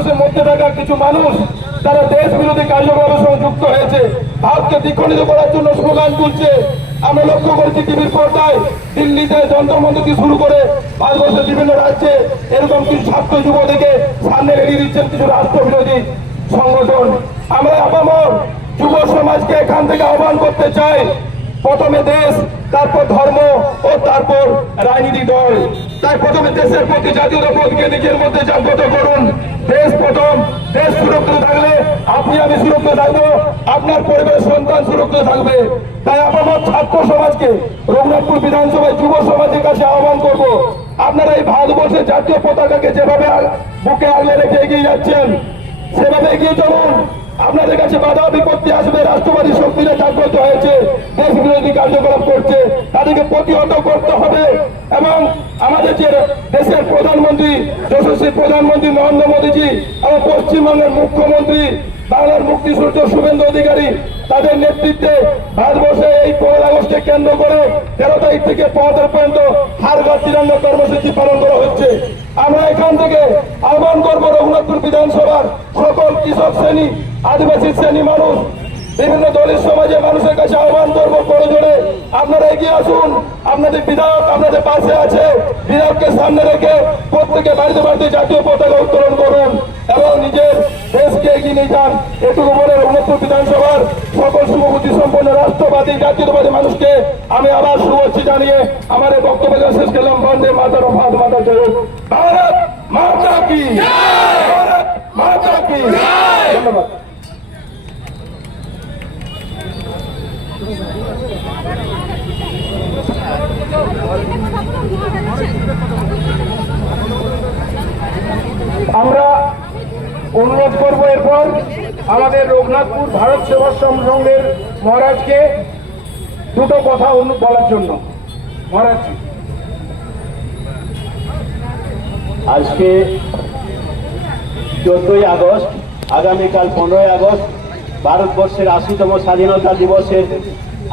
মানুষের মধ্যে থাকা কিছু মানুষ তারা দেশ বিরোধী কার্যকলাপের সঙ্গে যুক্ত হয়েছে, ভারতকে দ্বিখণ্ডিত করার জন্য স্লোগান তুলছে। আমরা লক্ষ্য করেছি টিভির পর্দায় দিল্লিতে যন্ত্র মন্ত্র থেকে শুরু করে ভারতবর্ষের বিভিন্ন রাজ্যে এরকম কিছু ছাত্র যুব থেকে সামনে এগিয়ে দিচ্ছেন কিছু রাষ্ট্রবিরোধী সংগঠন। আমরা আপামর যুব সমাজকে এখান থেকে আহ্বান করতে চাই, প্রথমে দেশ, তারপর ধর্ম ও তারপর রাজনীতি দল। তাই প্রথমে দেশের প্রতি জাতীয়তাবোধকে নিজের মধ্যে জাগ্রত করুন। দেশ প্রথম, দেশ সুরক্ষিত থাকলে আপনি আমি সুরক্ষিত থাকবো, আপনার পরিবারের সন্তান সুরক্ষিত থাকবে। তাই আপামর ছাত্র সমাজকে রঘুনাথপুর বিধানসভায় যুব সমাজের কাছে আহ্বান করব, আপনারা এই ভারতবর্ষের জাতীয় পতাকাকে যেভাবে বুকে আগলে রেখে এগিয়ে যাচ্ছেন সেভাবে এগিয়ে চলুন। আপনাদের কাছে বাধা বিপত্তি আসবে, রাষ্ট্রবাদী শক্তিরা জাগ্রত হয়েছে, দেশ বিরোধী কার্যকলাপ করছে, তাদেরকে প্রতিহত করতে হবে। এবং আমাদের যে দেশের প্রধানমন্ত্রী যশস্বী প্রধানমন্ত্রী নরেন্দ্র মোদীজি এবং পশ্চিমবঙ্গের মুখ্যমন্ত্রী বাংলার মুক্তিসূর্য শুভেন্দু অধিকারী, তাদের নেতৃত্বে ভারতবর্ষে এই 15 আগস্টকে কেন্দ্র করে 13 তারিখ থেকে 15 পর্যন্ত হার ঘর তিরঙ্গা কর্মসূচি পালন করা হচ্ছে। আমরা এখান থেকে আহ্বান করবো রঘুনাথপুর বিধানসভার সকল কৃষক শ্রেণী, আদিবাসী শ্রেণী মানুষ, বিভিন্ন দলের সমাজের মানুষের কাছে আহ্বান করবো প্রয়োজনে আপনারা এগিয়ে আসুন। আপনাদের বিধায়ক আপনাদের পাশে আছে, বিধায়ককে সামনে রেখে প্রত্যেকে বাড়িতে বাড়িতে জাতীয় পতাকা উত্তোলন করুন এবং নিজের দেশকে এগিয়ে নিয়ে যান। এটুকু বলে রঘুনাথপুর বিধানসভার সকল শুভবুদ্ধি সম্পন্ন রাষ্ট্রবাদী জাতীয়তাবাদী মানুষকে আমি আবার শুভেচ্ছা জানিয়ে আমার এই বক্তব্য শেষ করলাম। বন্দে মাতরম, ভারত মাতা জয়, ভারত মাতা কি, ভারত মাতা কি। ধন্যবাদ। আমরা অনুরোধ করবো এরপর আমাদের রঘুনাথপুর ভারত সেবাশ্রম সংঘের মহারাজকে দুটো কথা বলার জন্য। মহারাজ, আজকে 14ই আগস্ট, আগামীকাল 15ই আগস্ট ভারতবর্ষের 80তম স্বাধীনতা দিবসের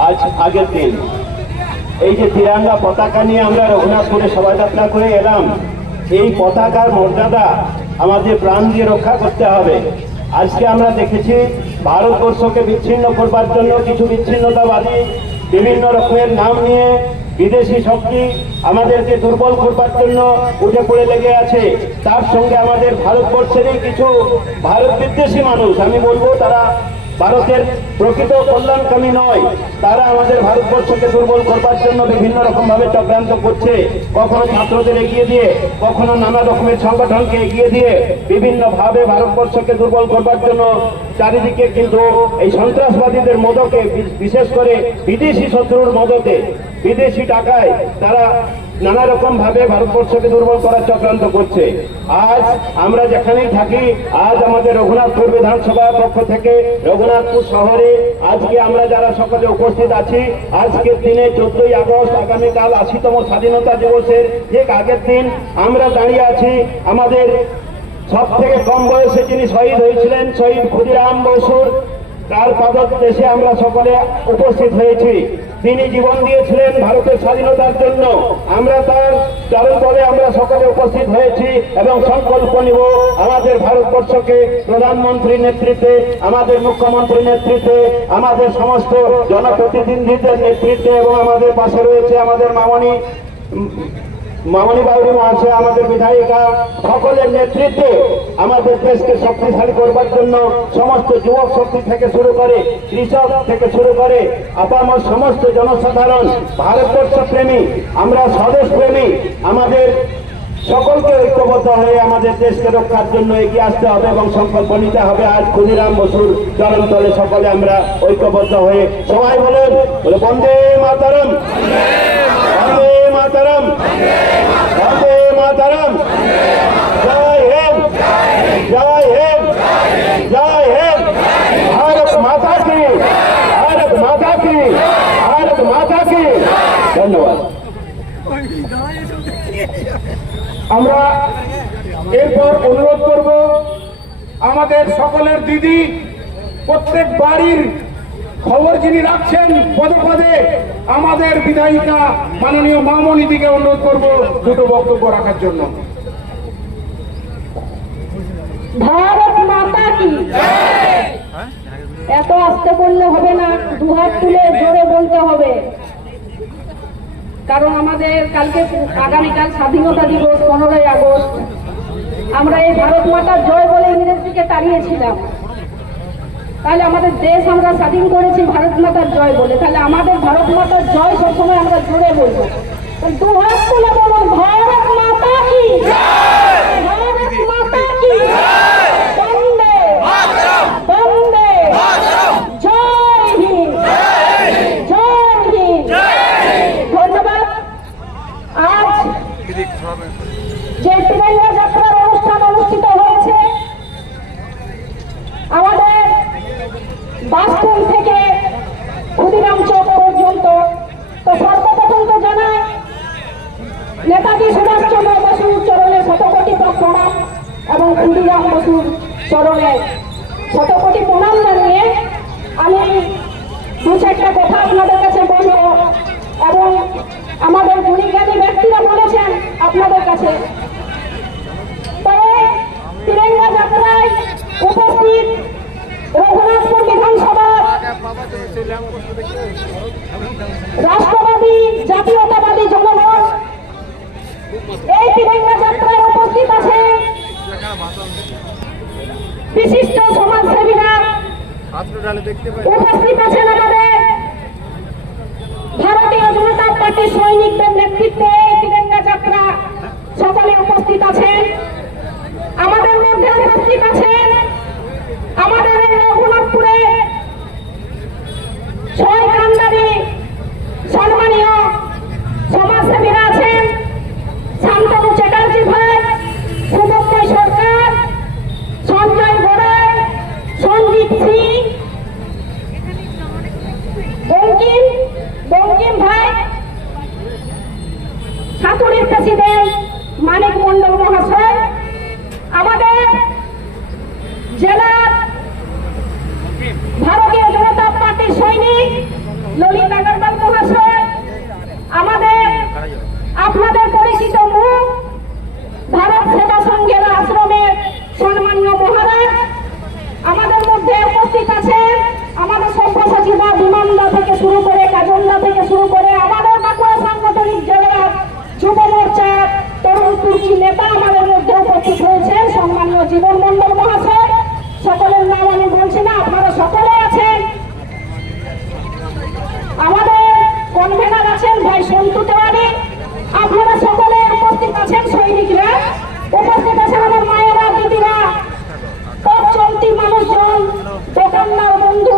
আজ আগের দিন। এই যে তিরঙ্গা পতাকা নিয়ে আমরা রঘুনাথপুরে শোভাযাত্রা করে এলাম, এই পতাকার মর্যাদা আমাদের প্রাণ দিয়ে রক্ষা করতে হবে। আজকে আমরা দেখেছি ভারতবর্ষকে বিচ্ছিন্ন করবার জন্য কিছু বিচ্ছিন্নতাবাদী বিভিন্ন রকমের নাম নিয়ে বিদেশি শক্তি আমাদেরকে দুর্বল করবার জন্য উঠে পড়ে লেগে আছে। তার সঙ্গে আমাদের ভারতবর্ষেরই কিছু ভারত বিদ্বেষী মানুষ, আমি বলবো তারা ভারতের প্রকৃত কল্যাণকামী নয়, তারা আমাদের ভারতবর্ষকে দুর্বল করবার জন্য বিভিন্ন রকম ভাবে চক্রান্ত করছে। কখনো ছাত্রদের এগিয়ে দিয়ে, কখনো নানা রকমের সংগঠনকে এগিয়ে দিয়ে বিভিন্ন ভাবে ভারতবর্ষকে দুর্বল করবার জন্য চারিদিকে কিন্তু এই সন্ত্রাসবাদীদের মদকে, বিশেষ করে বিদেশি শত্রুর মদতে, বিদেশি টাকায় তারা নানা রকম ভাবে ভারতবর্ষকে দুর্বল করার চক্রান্ত করছে। আজ আমরা যেখানেই থাকি, আজ আমাদের রঘুনাথপুর বিধানসভার পক্ষ থেকে রঘুনাথপুর শহরে আজকে আমরা যারা সকলে উপস্থিত আছি, আজকের দিনে 14ই আগস্ট, আগামীকাল 80তম স্বাধীনতা দিবসের ঠিক আগের দিন আমরা দাঁড়িয়ে আছি। আমাদের সব থেকে কম বয়সে যিনি শহীদ হয়েছিলেন, শহীদ ক্ষুদিরাম বসুর, তার পাদদেশে আমরা সকলে উপস্থিত হয়েছি। তিনি জীবন দিয়েছিলেন ভারতের স্বাধীনতার জন্য। আমরা তার চরণ তলে আমরা সকলে উপস্থিত হয়েছি এবং সংকল্প নিব আমাদের ভারতবর্ষকে প্রধানমন্ত্রীর নেতৃত্বে, আমাদের মুখ্যমন্ত্রীর নেতৃত্বে, আমাদের সমস্ত জনপ্রতিনিধিদের নেতৃত্বে এবং আমাদের পাশে রয়েছে আমাদের মামনি বাউরি মহাশয়, আমাদের বিধায়িকা, সকলের নেতৃত্বে আমাদের দেশকে শক্তিশালী করবার জন্য সমস্ত যুবক শক্তি থেকে শুরু করে, কৃষক থেকে শুরু করে আপামর সমস্ত জনসাধারণ, ভারতবর্ষ প্রেমী, আমরা স্বদেশ প্রেমী, আমাদের সকলকে ঐক্যবদ্ধ হয়ে আমাদের দেশকে রক্ষার জন্য এগিয়ে আসতে হবে এবং সংকল্প নিতে হবে। আজ ক্ষুদিরাম বসুর চরণতলে সকলে আমরা ঐক্যবদ্ধ হয়ে সবাই বলেন, বন্দে মাতরম, বন্দে মাতরম, বন্দে মাতরম, জয় হিন্দ, জয় হিন্দ, জয় হিন্দ, ভারত মাতা কি, ভারত মাতা কি, ভারত মাতা কি। ধন্যবাদ। আমরা এরপর অনুরোধ করব আমাদের সকলের দিদি, প্রত্যেক বাড়ির খবর যিনি রাখছেন পদে পদে, আমাদের বিধায়িকা মাননীয় মামনিদিকে অনুরোধ করব দুটো বক্তব্য রাখার জন্য। ভারত মাতা কি। এত আস্তে বললে হবে না, দুহাত তুলে জোরে বলতে হবে, কারণ আমাদের কালকে আগামীকাল স্বাধীনতা দিবস 15ই আগস্ট। আমরা এই ভারত মাতার জয় বলে ইংরেজদিকে তাড়িয়েছিলাম, তাহলে আমাদের দেশ আমরা স্বাধীন করেছি ভারত মাতার জয় বলে, তাহলে আমাদের ভারত মাতার জয় সবসময় আমরা জোরে বলবো। দুহাত তুলে বলুন, ভারত মাতা কি, ভারত মাতা কি, বন্দে বন্দে, জয় হিন্দ, জয় হিন্দ। ধন্যবাদ। আজ যে তিরঙ্গা যাত্রার অনুষ্ঠান অনুষ্ঠিত হয়েছে আমাদের বাসস্ট্যান্ড থেকে ক্ষুদিরাম চৌক পর্যন্ত, তো সর্বপ্রথম তো জানাই নেতাজি সুভাষচন্দ্র বসুর চরণে শতকোটি প্রণাম এবং ক্ষুদিরাম বসুর চরণে শতকোটি প্রণাম জানিয়ে আমি দু চারটা কথা আপনাদের কাছে বলবো এবং আমাদের গুণীজ্ঞানী ব্যক্তিরা বলেছেন আপনাদের কাছে। তবে তিরঙ্গা যাত্রায় উপস্থিত রঘুনাথপুর বিধানসভার রাষ্ট্রবাদী জাতীয়তাবাদী জনগণ এই তিরঙ্গা যাত্রায় উপস্থিত আছে বিশিষ্ট সমাজসেবীরা, উপস্থিত আছেন আমাদের ভারতীয় জনতা পার্টির সৈনিকদের নেতৃত্বে এই তিরঙ্গা যাত্রা সকলে উপস্থিত আছেন। আমাদের মধ্যে উপস্থিত আছেন আমাদের এই রঘুনাথপুরে ছয় কান্দারি সম্মানীয় সমাজসেবীরা আছেন, শান্তনু চ্যাটার্জি ভাই, শুভময় সরকার, সঞ্জয় গোড়াই, সঞ্জিত সিং, বঙ্কিম ভাই, সাতুরির প্রেসিডেন্ট মানিক মন্ডল মহাশয়, আমাদের জেলার ভারতীয় জনতা পার্টির সৈনিক ললিত আগরওয়াল মহাশয়, আমাদের আপনাদের পরিচিত মুখ ভারত সেবা সংঘের আশ্রমের সম্মানীয় মহারাজ, আমাদের মধ্যে উপস্থিত আছেন আমাদের সভ্যসাচীদা বিমানদা থেকে শুরু করে কাজলদা থেকে শুরু করে আমাদের বাঁকুড়া সাংগঠনিক জেলার যুব মোর্চার তরুণ তুর্কি নেতা আমাদের মধ্যে উপস্থিত হয়েছেন সম্মানীয় জীবন মন্ডল মহাশয়। সকলের নাম আমি বলছি না, আপনারা সকলে আছেন। আমাদের কনভেনার আছেন ভাই সন্তু তেওয়ারি, আপনারা সকলে উপস্থিত আছেন। সৈনিকরা উপস্থিত আছেন, আমার মায়েরা, দিদিরা, পথ চলতি মানুষজন, দোকানদার বন্ধু,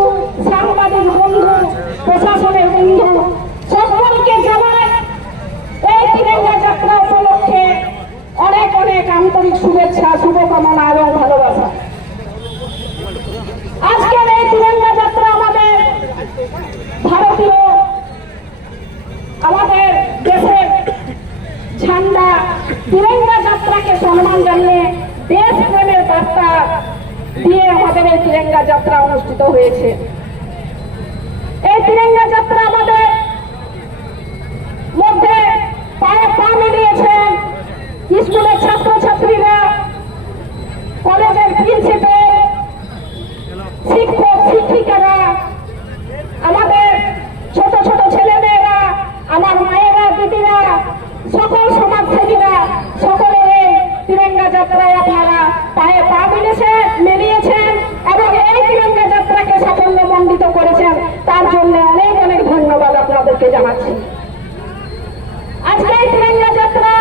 সাংবাদিক বন্ধু, প্রশাসনের বন্ধু, সকলকে জানাই এই তিরঙ্গা যাত্রা উপলক্ষে অনেক অনেক আন্তরিক শুভেচ্ছা, শুভকামনা এবং ভালোবাসা। আজকের এই তিরঙ্গা যাত্রা আমাদের ভারতীয়, আমাদের দেশের ঝান্ডা, তিরঙ্গা যাত্রাকে সম্মান জানিয়ে দেশ প্রেমের বার্তা দিয়ে আমাদের এই তিরঙ্গা যাত্রা অনুষ্ঠিত হয়েছে। এই তিরঙ্গা যাত্রা আমাদের মধ্যে পায়ে পা মিলিয়েছেন স্কুলের ছাত্রছাত্রীরা, কলেজের প্রিন্সিপাল, শিক্ষক শিক্ষিকারা, আমাদের ছোট ছোট ছেলেমেয়েরা, আমার মায়েরা, দিদিরা, সকল সমাজসেবীরা, সকলের এই তিরঙ্গা যাত্রায় আপনারা পায়ে পা মিলিয়েছেন এবং এই তিরঙ্গা যাত্রাকে সাফল্যমণ্ডিত করেছেন, তার জন্য অনেক অনেক ধন্যবাদ আপনাদেরকে জানাচ্ছি। আজকে এই তিরঙ্গা যাত্রা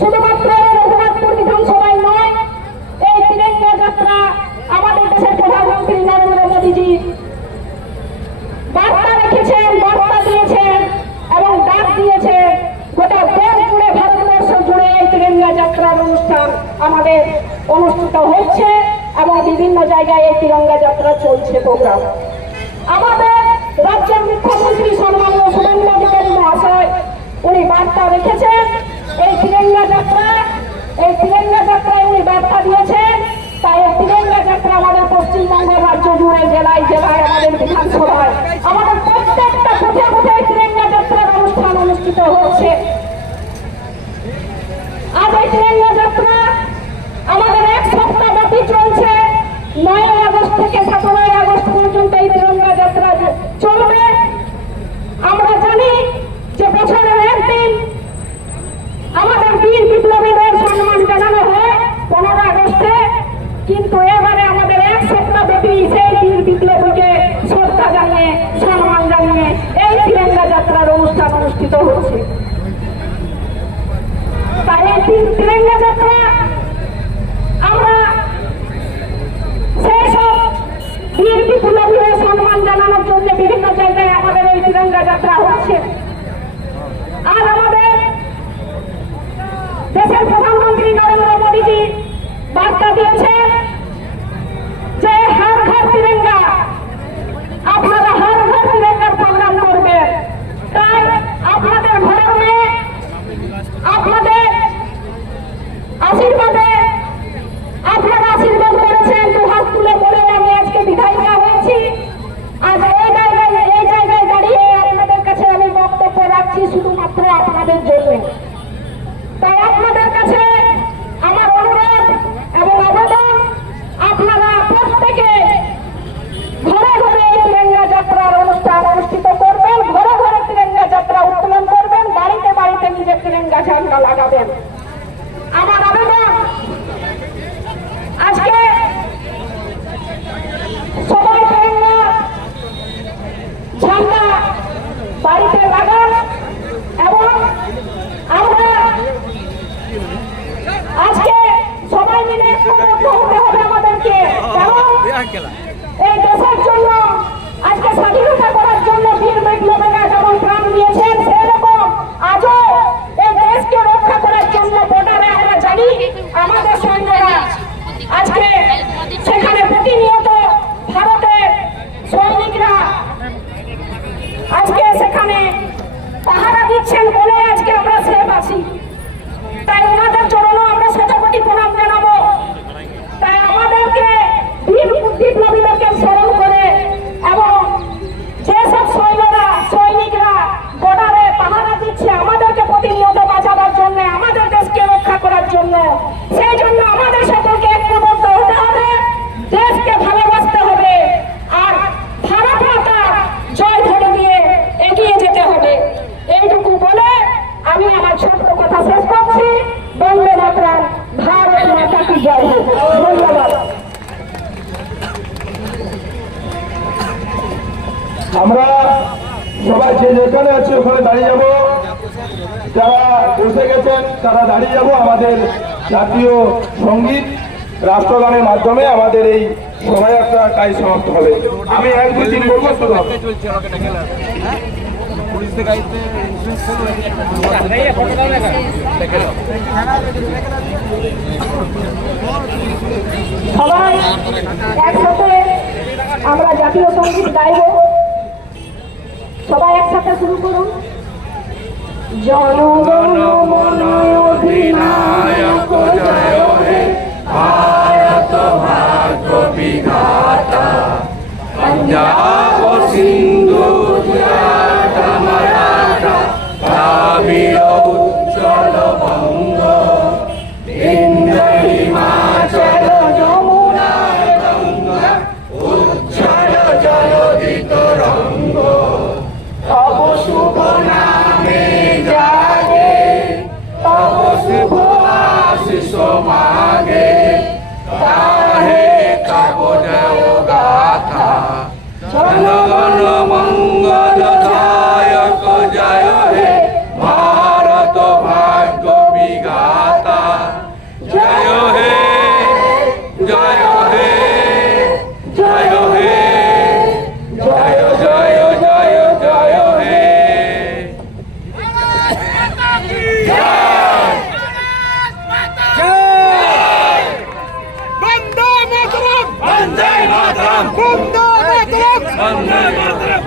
শুধুমাত্র রঘুনাথপুর বিধানসভায় নয়, এই তিরঙ্গা যাত্রা আমাদের দেশের প্রধানমন্ত্রী নরেন্দ্র মোদীজি বার্তা রেখেছেন, বার্তা দিয়েছেন এবং ডাক দিয়েছেন। গোটা দেশ জুড়ে, ভারতবর্ষ জুড়ে এই তিরঙ্গা যাত্রার অনুষ্ঠান আমাদের অনুষ্ঠিত হচ্ছে এবং বিভিন্ন জায়গায় এই তিরঙ্গা যাত্রা চলছে প্রোগ্রাম। আমাদের রাজ্যের মুখ্যমন্ত্রী সম্মানীয় শুভেন্দু অধিকারী মহাশয় উনি বার্তা রেখেছেন এই তিরঙ্গা যাত্রায় উনি বার্তা দিয়েছেন। তাই এই তিরঙ্গা যাত্রা আমাদের পশ্চিমবঙ্গ রাজ্য জুড়ে, জেলায় জেলায়, আমাদের বিধানসভায়, আমাদের প্রত্যেকটা কোথায় কোথায় তিরঙ্গা যাত্রার অনুষ্ঠান অনুষ্ঠিত হচ্ছে। আজ এই তিরঙ্গা যাত্রা আমাদের এক সপ্তাহ ব্যাপী কিন্তু এবারে আমাদের এক সপ্তাহ ব্যাপী সেই বীর বিপ্লবীকে শ্রদ্ধা জানিয়ে সম্মান জানিয়ে এই তিরঙ্গা যাত্রার অনুষ্ঠান অনুষ্ঠিত হচ্ছে। তাই এই তিরঙ্গা যাত্রা আমরা সেই সব বীর বিপ্লবীদের সম্মান জানানোর জন্য বিভিন্ন জায়গায় আমাদের এই তিরঙ্গা যাত্রা হচ্ছে। আর আমাদের দেশের প্রধানমন্ত্রী নরেন্দ্র মোদীজি বার্তা দিয়েছেন যে হর ঘর তিরঙ্গা, আপনারা হর ঘর তিরঙ্গার প্রোগ্রাম করবেন। তাই আপনাদের ঘরের মেয়ে আপনাদের আশীর্বাদে আপনারা আশীর্বাদ করেছেন, দু হাত তুলে বলে আমি আজকে বিধায়িকা হয়েছি। আজ এই জায়গায় দাঁড়িয়ে আপনাদের কাছে আমি বক্তব্য রাখছি শুধুমাত্র আপনাদের জন্য। তাই আপনাদের কাছে আমার অনুরোধ এবং আবেদন, আপনারা প্রত্যেকে ঘরে ঘরে তিরঙ্গা যাত্রার অনুষ্ঠান অনুষ্ঠিত করবেন, ঘরে ঘরে তিরঙ্গা যাত্রা উত্তোলন করবেন, বাড়িতে বাড়িতে নিজের তিরঙ্গা ঝান্ডা লাগাবেন। আমার আবেদন, আজকে সবাই তিরঙ্গা ঝান্ডা বাড়িতে লাগান এবং আমরা আজকে সবাই মিলে ঐক্যবদ্ধ হতে হবে আমাদেরকে। কারণ এই দেশের জন্য আজকে স্বাধীনতা করার জন্য বীর বিপ্লবীরা যেমন প্রাণ দিয়েছেন, সেরকম আজও এই দেশকে রক্ষা করার জন্য বর্ডারে আমরা জানি আমাদের সৈন্যরা আজকে সেখানে প্রতিনিয়ত ভারতের সৈনিকরা আজকে সেখানে পাহারা দিচ্ছেন বলে আজকে আমরা সেফ আছি। তাই ওনাদের জন্য আমরা শতকোটি প্রণাম জানাবো। তাই আমাদেরকে বীর বিপ্লবীদেরকে স্মরণ করে এবং যেসব সৈনিকরা বর্ডারে পাহারা দিচ্ছে আমাদেরকে প্রতিনিয়ত বাঁচাবার জন্য, আমাদের দেশকে রক্ষা করার জন্য, সেই জন্য আমাদের সকলকে ঐক্যবদ্ধ হতে হবে, দেশকে ভালোবাসতে হবে আর ভারত মাতা জয় ধরে নিয়ে এগিয়ে যেতে হবে। এইটুকু বলে আমি আমার ছোট্ট কথা শেষ করছি। বন্দে মাতরম, ভারত মাতা কি জয় হোক। ধন্যবাদ। আমরা সবাই যে যেখানে আছে ওখানে দাঁড়িয়ে যাব, যারা বসে গেছেন তারা দাঁড়িয়ে যাব। আমাদের জাতীয় সঙ্গীত রাষ্ট্রগানের মাধ্যমে আমাদের এই শোভাযাত্রা কাজ সমাপ্ত হবে। আমি 1, 2, 3 বলবো শুধু। সবাই একসাথে আমরা জাতীয় সঙ্গীত গাইব। সবাই একসাথে শুরু করুন। জনগণ মন অধিনায়ক জয় হে, ভারত ভাগ্য বিধাতা, पंजाब सिंधु गुजरात मराठा द्राविड़ उच्चल बंग विंध्य हिमाचल যমুনা गंगा उज्जल जलधि तरंग तब शुभ नामे जागे तब शुभ आशीष मागे ताहे तब जय गाथा जनगण मंगल दायक जय हे भारत भाग्य विधाता जय हे जय हे जय हे जय जय जय जय हे वंदे मातरम वंदे मातरम